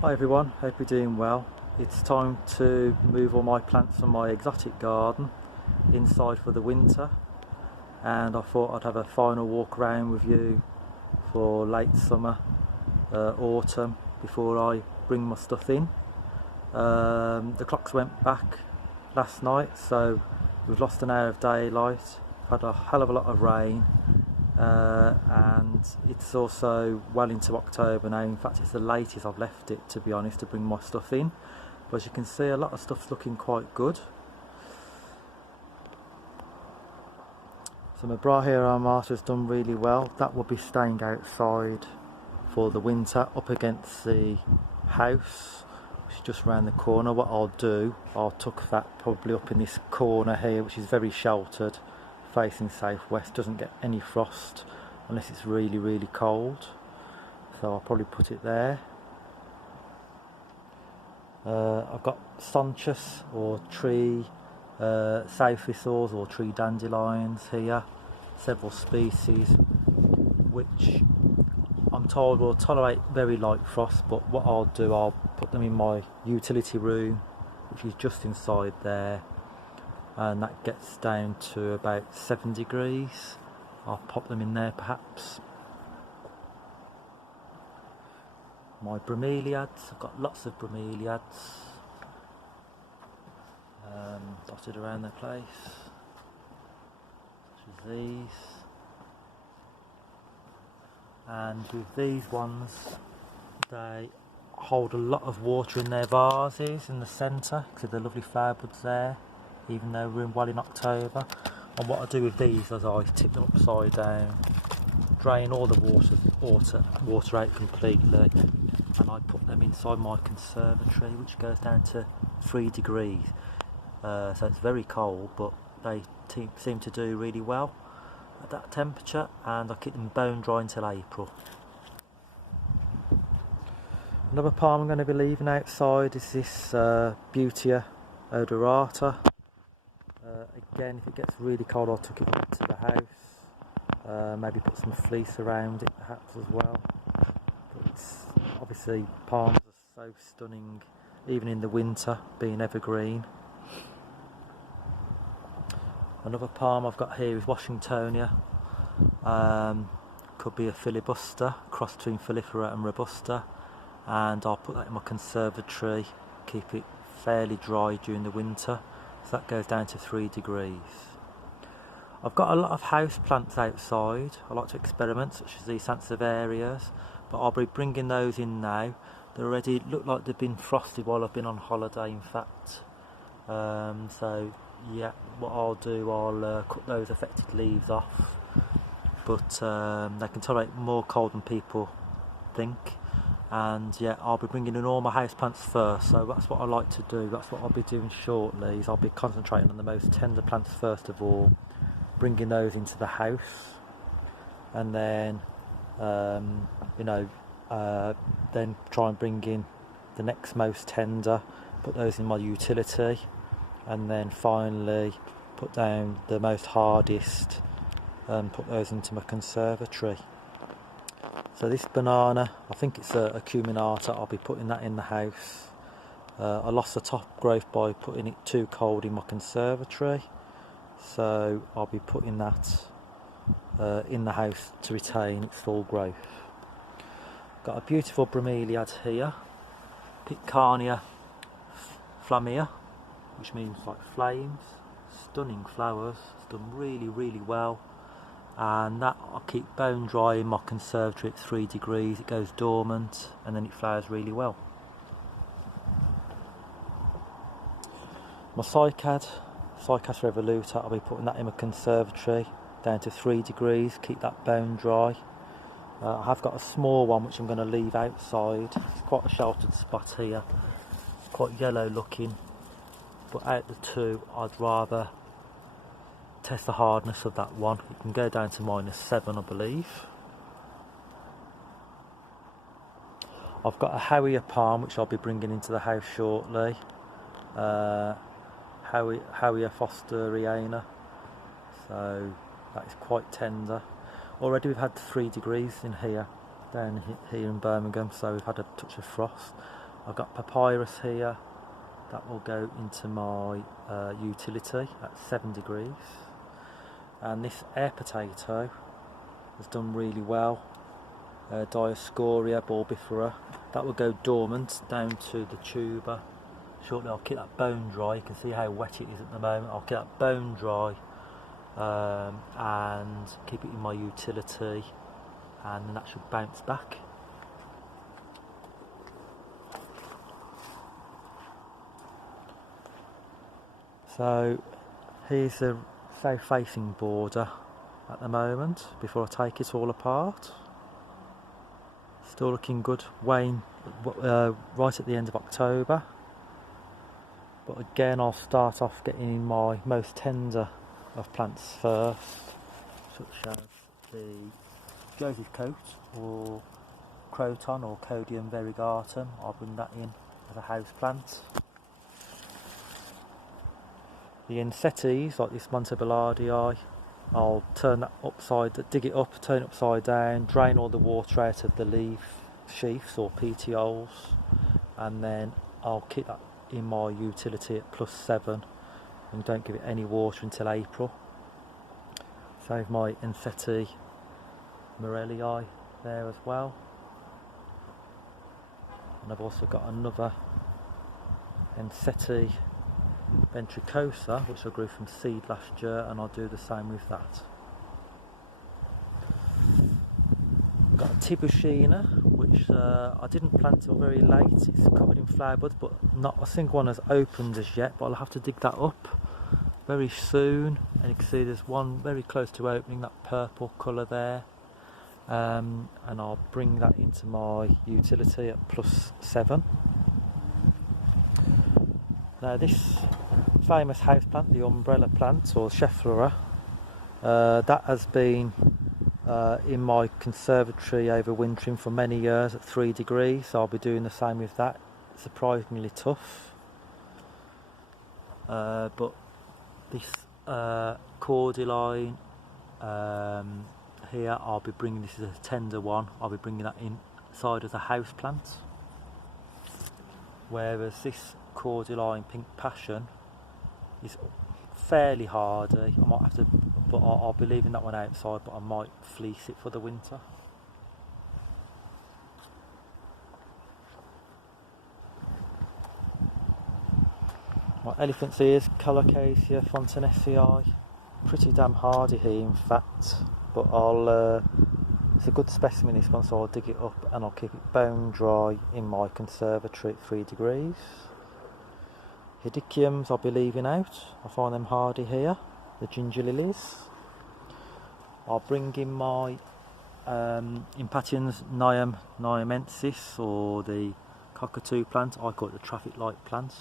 Hi everyone, hope you're doing well. It's time to move all my plants from my exotic garden inside for the winter, and I thought I'd have a final walk around with you for late summer, autumn, before I bring my stuff in. The clocks went back last night, so we've lost an hour of daylight, had a hell of a lot of rain, and it's also well into October now. In fact, it's the latest I've left it, to be honest, to bring my stuff in. But as you can see, a lot of stuff's looking quite good. So my Bromeliads armata has done really well. That will be staying outside for the winter up against the house, which is just around the corner. What I'll do, I'll tuck that probably up in this corner here, which is very sheltered, facing southwest, doesn't get any frost unless it's really cold, so I'll probably put it there. I've got sonchus or tree south thistles or tree dandelions here, several species which I'm told will tolerate very light frost, but what I'll do, I'll put them in my utility room, which is just inside there, and that gets down to about 7 degrees. I'll pop them in there perhaps. My bromeliads, I've got lots of bromeliads dotted around the place, such as these. And with these ones, they hold a lot of water in their vases in the centre because of the lovely flower buds there, even though we're well in October. And what I do with these is I tip them upside down, drain all the water out completely, and I put them inside my conservatory, which goes down to 3 degrees. So it's very cold, but they seem to do really well at that temperature, and I keep them bone dry until April. Another palm I'm going to be leaving outside is this Butea odorata. Again, if it gets really cold, I'll tuck it up to the house, maybe put some fleece around it perhaps as well. But it's, obviously palms are so stunning even in the winter, being evergreen. Another palm I've got here is Washingtonia. Could be a filibuster, cross between filifera and robusta, and I'll put that in my conservatory, keep it fairly dry during the winter. So that goes down to 3 degrees. I've got a lot of house plants outside. I like to experiment, such as these sansevierias, but I'll be bringing those in now. They already look like they've been frosted while I've been on holiday, in fact. So yeah, what I'll do, I'll cut those affected leaves off, but they can tolerate more cold than people think. And yeah, I'll be bringing in all my houseplants first, so that's what I like to do. That's what I'll be doing shortly, is I'll be concentrating on the most tender plants first of all, bringing those into the house, and then then try and bring in the next most tender, put those in my utility, and then finally put down the most hardest and put those into my conservatory. So this banana, I think it's a acuminata, I'll be putting that in the house. I lost the top growth by putting it too cold in my conservatory, so I'll be putting that in the house to retain its full growth. Got a beautiful bromeliad here, Pitcairnea flammea, which means like flames. Stunning flowers, it's done really well. And that I'll keep bone dry in my conservatory at 3 degrees. It goes dormant and then it flowers really well. My cycad revoluta, I'll be putting that in my conservatory down to 3 degrees, keep that bone dry. I have got a small one which I'm going to leave outside. It's quite a sheltered spot here, it's quite yellow looking, but out of the two I'd rather test the hardness of that one. It can go down to -7, I believe. I've got a Harrier Palm which I'll be bringing into the house shortly. Harrier Fosteriana. So that is quite tender. Already we've had 3 degrees in here, down here in Birmingham, so we've had a touch of frost. I've got Papyrus here, that will go into my utility at 7 degrees. And this air potato has done really well. Dioscorea bulbifera, that will go dormant down to the tuber. Shortly I'll keep that bone dry. You can see how wet it is at the moment. I'll keep that bone dry and keep it in my utility, and then that should bounce back. So here's the south facing border at the moment before I take it all apart. Still looking good, weighing right at the end of October. But again, I'll start off getting in my most tender of plants first, such as the Joseph Coat or Croton or Codium variegatum. I'll bring that in as a house plant. The Ensetes, like this Montevallardii, I'll turn that upside, dig it up, turn it upside down, drain all the water out of the leaf sheaths or petioles, and then I'll keep that in my utility at +7 and don't give it any water until April. Save my Ensete Morellii there as well. And I've also got another Ensete ventricosa, which I grew from seed last year, and I'll do the same with that. Got a Tibushina, which I didn't plant till very late. It's covered in flower buds, but not a single one has opened as yet, but I'll have to dig that up very soon. And you can see there's one very close to opening, that purple colour there, and I'll bring that into my utility at +7. Now this famous houseplant, the umbrella plant or Schefflera, that has been in my conservatory overwintering for many years at 3 degrees, so I'll be doing the same with that. Surprisingly tough. But this cordyline here, I'll be bringing, this is a tender one, I'll be bringing that inside as a house plant. Whereas this cordyline pink passion is fairly hardy. I might have to, but I'll be leaving that one outside, but I might fleece it for the winter. My elephant's ears, Colocasia fontanesii, pretty damn hardy here in fact, but it's a good specimen this one, so I'll dig it up and I'll keep it bone dry in my conservatory at 3 degrees. Hedychiums I'll be leaving out, I find them hardy here, the ginger lilies. I'll bring in my Impatiens niamensis, or the cockatoo plant. I call it the traffic light plant.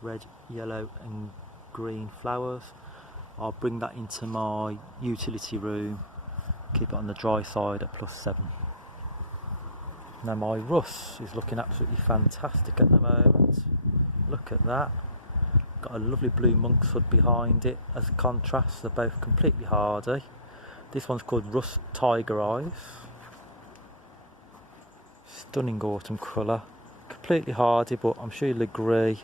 Red, yellow and green flowers. I'll bring that into my utility room, keep it on the dry side at +7. Now my Russ is looking absolutely fantastic at the moment. Look at that. Got a lovely blue monkshood behind it as a contrast. They're both completely hardy. This one's called Russ Tiger Eyes. Stunning autumn colour. Completely hardy, but I'm sure you'll agree,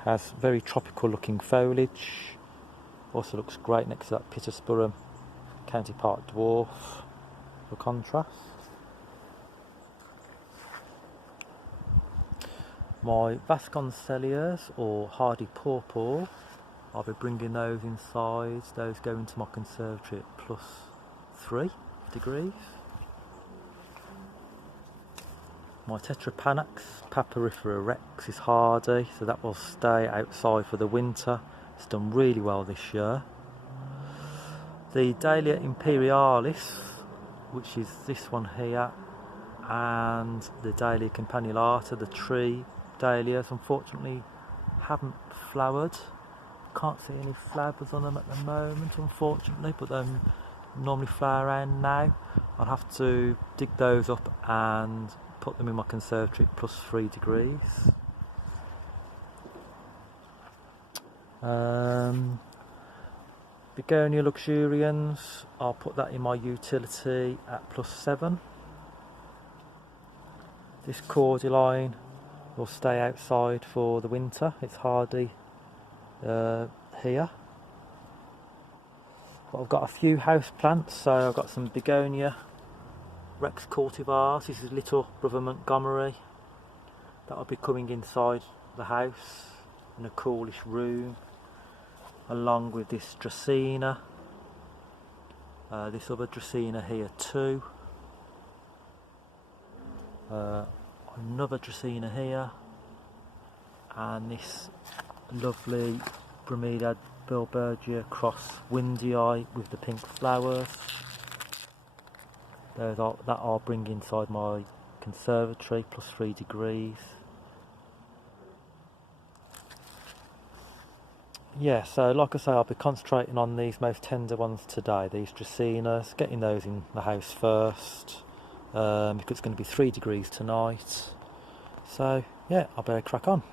has very tropical looking foliage. Also looks great next to that Pittosporum County Park dwarf for contrast. My Vasconcellias or hardy pawpaw, I'll be bringing those inside. Those go into my conservatory at +3 degrees. My Tetrapanax Papyrifera rex is hardy, so that will stay outside for the winter. It's done really well this year. The Dahlia Imperialists, which is this one here, and the Dahlia campanulata, the tree dahlias, unfortunately haven't flowered. Can't see any flowers on them at the moment, unfortunately, but they normally flower around now. I'll have to dig those up and put them in my conservatory at +3 degrees. Begonia luxurians, I'll put that in my utility at +7. This cordyline will stay outside for the winter. It's hardy here. But I've got a few house plants, so I've got some begonia Rex cultivars. This is little brother Montgomery. That'll be coming inside the house in a coolish room, along with this Dracaena, this other Dracaena here too, another Dracaena here, and this lovely Bromeliad Bilbergia cross Windy Eye with the pink flowers. That I'll bring inside my conservatory, plus 3 degrees. Yeah, so like I say, I'll be concentrating on these most tender ones today, these Dracaenas, getting those in the house first, because it's going to be 3 degrees tonight. So yeah, I better crack on.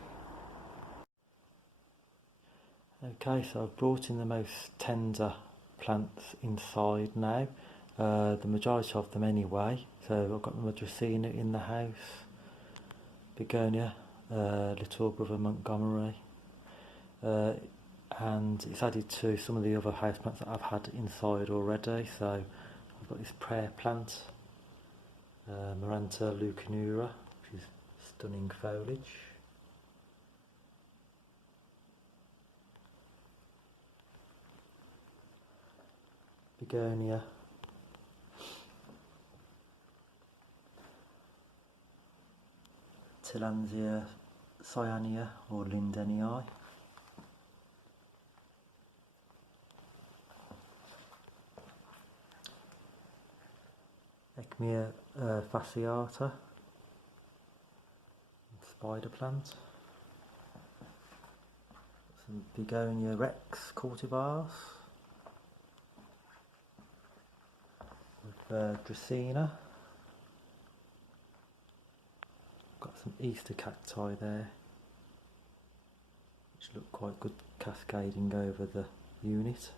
Okay, so I've brought in the most tender plants inside now, the majority of them anyway. So I've got my Dracaena in the house, begonia, little brother Montgomery, and it's added to some of the other houseplants that I've had inside already. So I've got this prayer plant, Maranta leucanura, which is stunning foliage. Begonia, Tillandsia cyanea or Lindenii. Ecmia fasciata, spider plant, some Begonia Rex cultivars with Dracaena. Got some Easter cacti there, which look quite good cascading over the unit.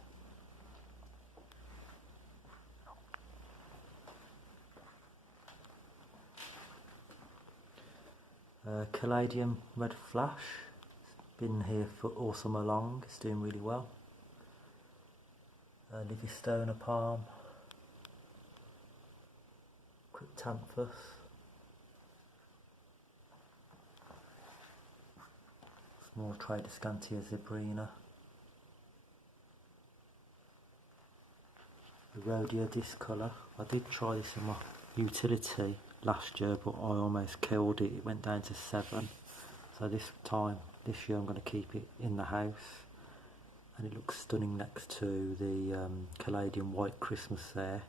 Caladium Red Flash, it's been here for all summer long, it's doing really well. Livistona Palm, Cryptanthus, small Tradescantia zebrina, the Rhodia discolor. I did try this in my utility last year, but I almost killed it. It went down to 7. So this year I'm going to keep it in the house, and it looks stunning next to the Caladium White Christmas there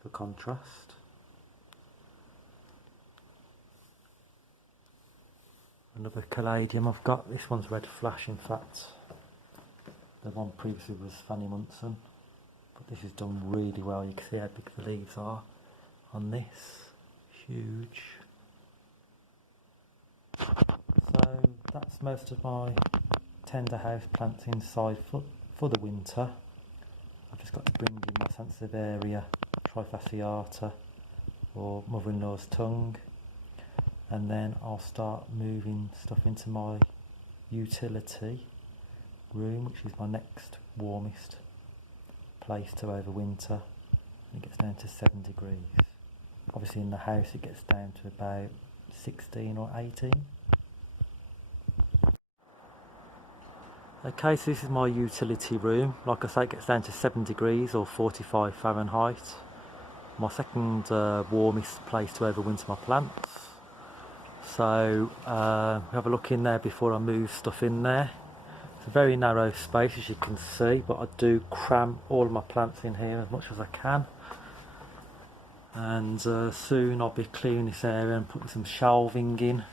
for contrast. Another Caladium I've got, this one's Red Flash in fact. The one previously was Fanny Munson, but this is done really well. You can see how big the leaves are on this. Huge. So that's most of my tender house plants inside for the winter. I've just got to bring in my Sansevieria trifasciata, or mother-in-law's tongue, and then I'll start moving stuff into my utility room, which is my next warmest place to overwinter. It gets down to 7 degrees. Obviously in the house it gets down to about 16 or 18. Okay, so this is my utility room. Like I say, it gets down to 7 degrees or 45 Fahrenheit. My second warmest place to overwinter my plants. So have a look in there before I move stuff in there. It's a very narrow space, as you can see, but I do cram all of my plants in here as much as I can. And soon I'll be clearing this area and putting some shelving in.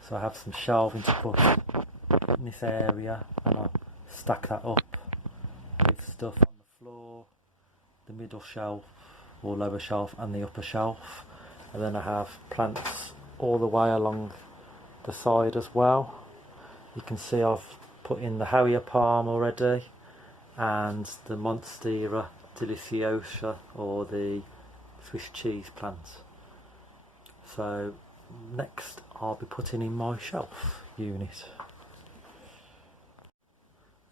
So I have some shelving to put in this area, and I'll stack that up with stuff on the floor, the middle shelf or lower shelf and the upper shelf. And then I have plants all the way along the side as well. You can see I've put in the Harrier Palm already, and the Monstera deliciosa, or the Swiss cheese plant. So next I'll be putting in my shelf unit.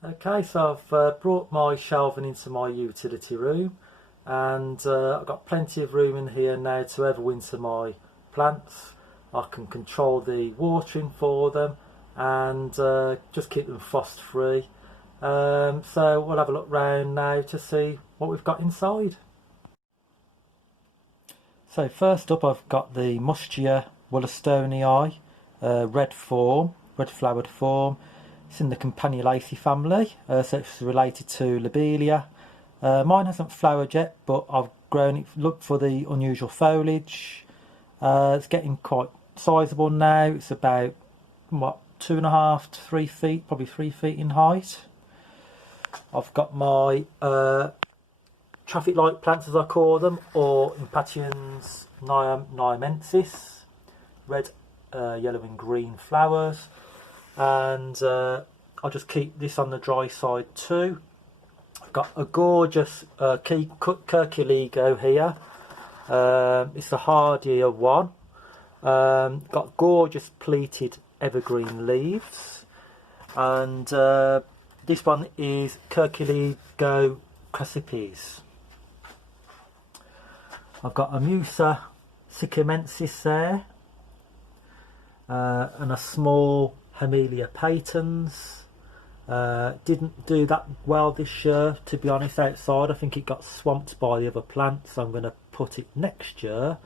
Okay, so I've brought my shelving into my utility room, and I've got plenty of room in here now to overwinter my plants. I can control the watering for them and just keep them frost free. So we'll have a look round now to see what we've got inside. So first up, I've got the Mustia Wollastonii red flowered form. It's in the Campanulaceae family, so it's related to Lobelia. Mine hasn't flowered yet, but I've grown it. Look for the unusual foliage. It's getting quite sizable now. It's about, what, 2.5 to 3 feet, probably 3 feet in height. I've got my traffic light plants, as I call them, or Impatiens niamensis, red, yellow and green flowers. And I'll just keep this on the dry side too. I've got a gorgeous Curculigo here. It's a hardier one. Got gorgeous pleated evergreen leaves. And this one is Curculigo crassipes. I've got a Musa sycamensis there. And a small Hamelia patens. Didn't do that well this year, to be honest, outside. I think it got swamped by the other plants, so I'm going to put it next year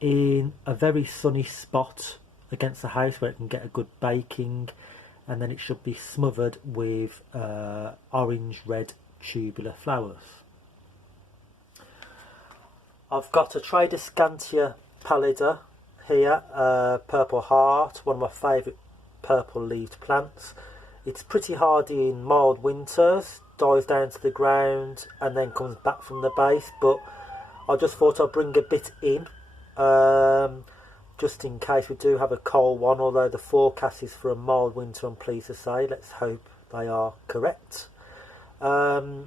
in a very sunny spot against the house where it can get a good baking, and then it should be smothered with orange red tubular flowers. I've got a Tradescantia pallida here, purple heart, one of my favourite purple leaved plants. It's pretty hardy in mild winters, dies down to the ground and then comes back from the base, but I just thought I'd bring a bit in just in case we do have a cold one, although the forecast is for a mild winter, I'm pleased to say. Let's hope they are correct. I've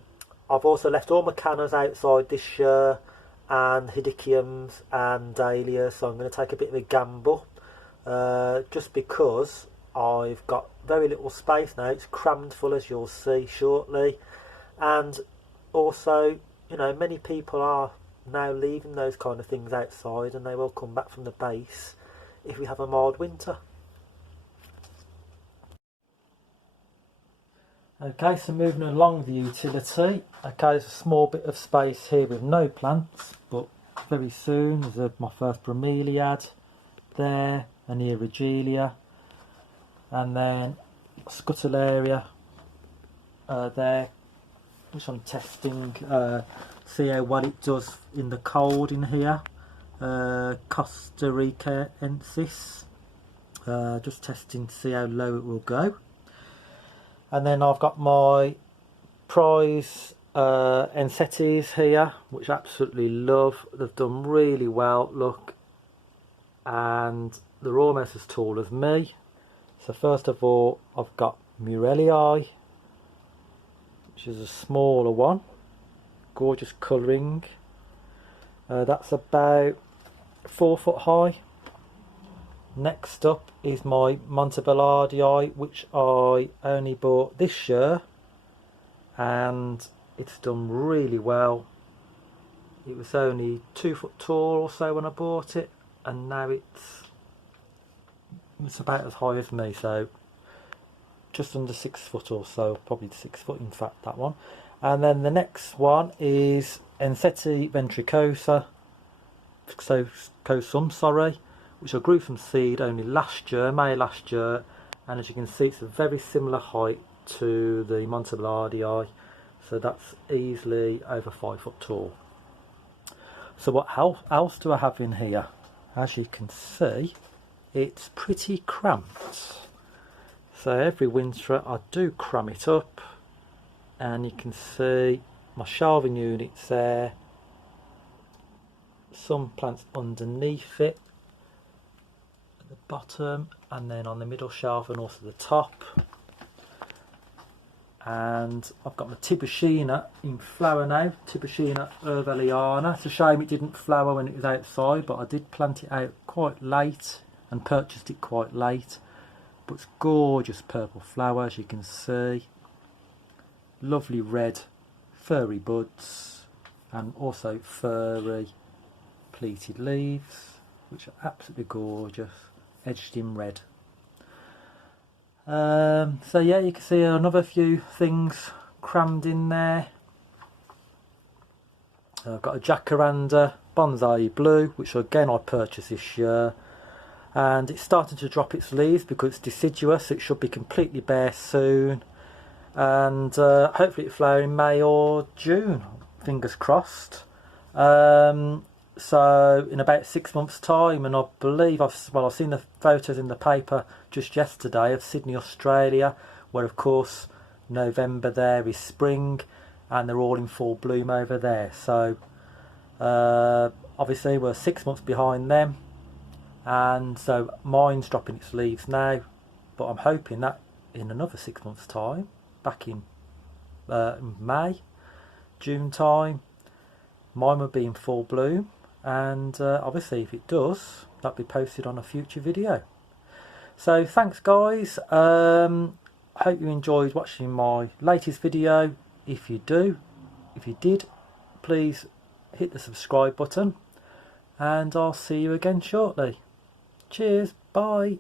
also left all my cannas outside this year, and Hedychiums and Dahlias, so I'm going to take a bit of a gamble just because I've got very little space now. It's crammed full, as you'll see shortly, and also, you know, many people are now leaving those kind of things outside, and they will come back from the base if we have a mild winter. Okay, so moving along the utility. Okay, there's a small bit of space here with no plants, but very soon there's my first Bromeliad there, an Regelia, and then Scutellaria there, which I'm testing, see how well it does in the cold in here. Costa Ricaensis, just testing to see how low it will go. And then I've got my prize Ensetes here, which I absolutely love. They've done really well, look, and they're almost as tall as me. So first of all, I've got Murellii, which is a smaller one, gorgeous colouring. That's about 4 foot high. Next up is my Montevallardii, which I only bought this year, and it's done really well. It was only 2 foot tall or so when I bought it, and now it's about as high as me, so just under 6 foot or so, probably 6 foot in fact, that one. And then the next one is Ensete ventricosa, sorry, which I grew from seed only last year, May last year, and as you can see, it's a very similar height to the Montevallardii, so that's easily over 5 foot tall. So what else do I have in here? As you can see, it's pretty cramped. So every winter I do cram it up, and you can see my shelving units there, some plants underneath it at the bottom, and then on the middle shelf and also the top. And I've got my Tibucina in flower now, Tibucina Erveliana. It's a shame it didn't flower when it was outside, but I did plant it out quite late and purchased it quite late, but it's gorgeous purple flower, as you can see, lovely red furry buds, and also furry pleated leaves, which are absolutely gorgeous, edged in red. So yeah, you can see another few things crammed in there. I've got a Jacaranda Bonsai blue, which again I purchased this year, and it's starting to drop its leaves because it's deciduous. It should be completely bare soon, and hopefully it flower in May or June, fingers crossed. So in about 6 months time, and I believe I've seen the photos in the paper just yesterday of Sydney, Australia, where of course November there is spring and they're all in full bloom over there. So obviously we're 6 months behind them, and so mine's dropping its leaves now, but I'm hoping that in another 6 months time, back in May, June time, mine will be in full bloom. And obviously if it does, that'll be posted on a future video. So thanks guys, I hope you enjoyed watching my latest video. If you did, please hit the subscribe button, and I'll see you again shortly. Cheers, bye.